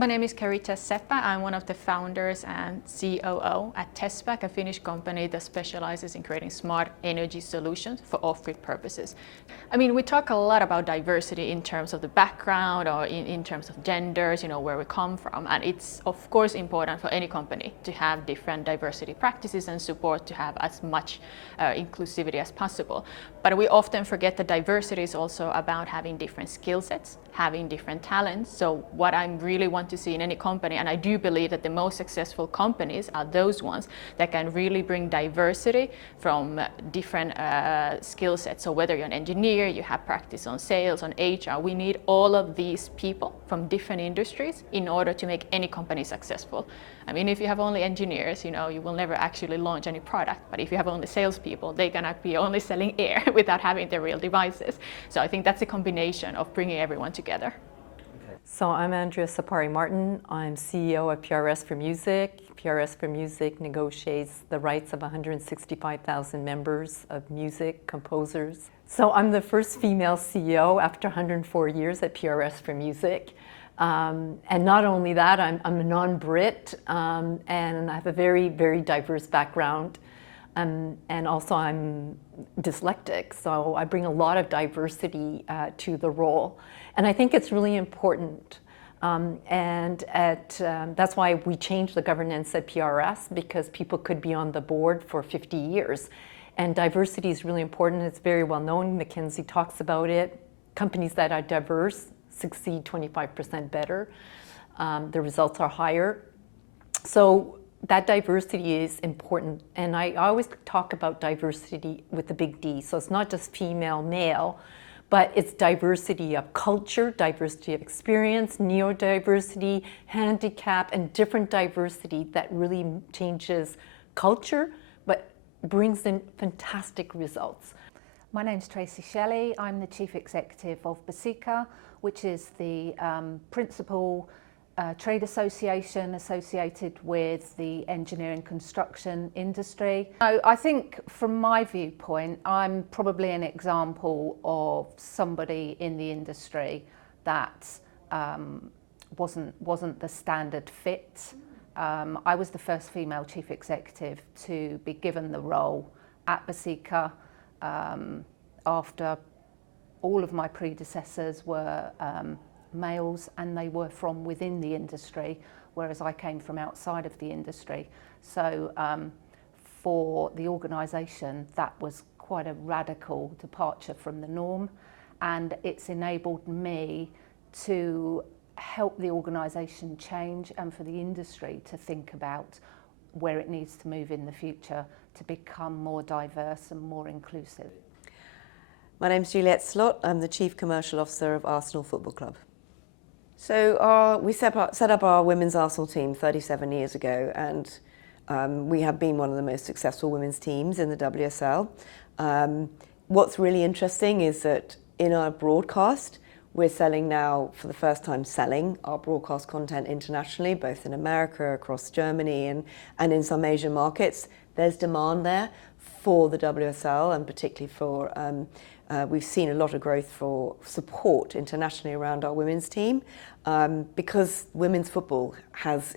My name is Caritta Seppä. I'm one of the founders and COO at Tespack, a Finnish company that specializes in creating smart energy solutions for off-grid purposes. I mean, we talk a lot about diversity in terms of the background or in terms of genders, where we come from. And it's of course important for any company to have different diversity practices and support to have as much inclusivity as possible. But we often forget that diversity is also about having different skill sets, having different talents. So what I really want to see in any company, and I do believe that the most successful companies are those ones that can really bring diversity from different skill sets. So whether you're an engineer, you have practice on sales, on HR, we need all of these people from different industries in order to make any company successful. I mean, if you have only engineers, you will never actually launch any product. But if you have only salespeople, they cannot be only selling air without having the real devices. So I think that's a combination of bringing everyone together. So I'm Andrea C. Martin. I'm CEO of PRS for Music. PRS for Music negotiates the rights of 165,000 members of music composers. So I'm the first female CEO after 104 years at PRS for Music. And not only that, I'm a non-Brit and I have a very, very diverse background. And also I'm dyslexic, so I bring a lot of diversity to the role. And I think it's really important. That's why we changed the governance at PRS, because people could be on the board for 50 years. And diversity is really important. It's very well known. McKinsey talks about it. Companies that are diverse succeed 25% better. The results are higher. So that diversity is important. And I always talk about diversity with the big D. So it's not just female, male, but it's diversity of culture, diversity of experience, neurodiversity, handicap, and different diversity that really changes culture, but brings in fantastic results. My name's Tracey Shelley. I'm the Chief Executive of BCECA, which is the principal trade association associated with the engineering construction industry. So I think from my viewpoint, I'm probably an example of somebody in the industry that wasn't the standard fit. I was the first female chief executive to be given the role at BCECA after all of my predecessors were males and they were from within the industry, whereas I came from outside of the industry. So for the organisation, that was quite a radical departure from the norm, and it's enabled me to help the organisation change and for the industry to think about where it needs to move in the future to become more diverse and more inclusive. My name's Juliet. I'm the Chief Commercial Officer of Arsenal Football Club. So we set up our women's Arsenal team 37 years ago, and we have been one of the most successful women's teams in the WSL. What's really interesting is that in our broadcast, we're selling now, for the first time, selling our broadcast content internationally, both in America, across Germany, and in some Asian markets. There's demand there for the WSL, and particularly for we've seen a lot of growth for support internationally around our women's team because women's football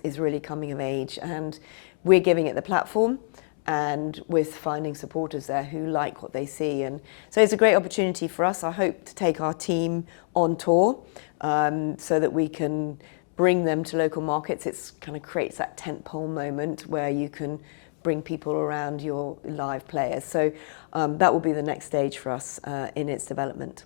is really coming of age, and we're giving it the platform, and we're finding supporters there who like what they see. And so it's a great opportunity for us. I hope to take our team on tour so that we can bring them to local markets. It kind of creates that tentpole moment where you can bring people around your live players. So that will be the next stage for us in its development.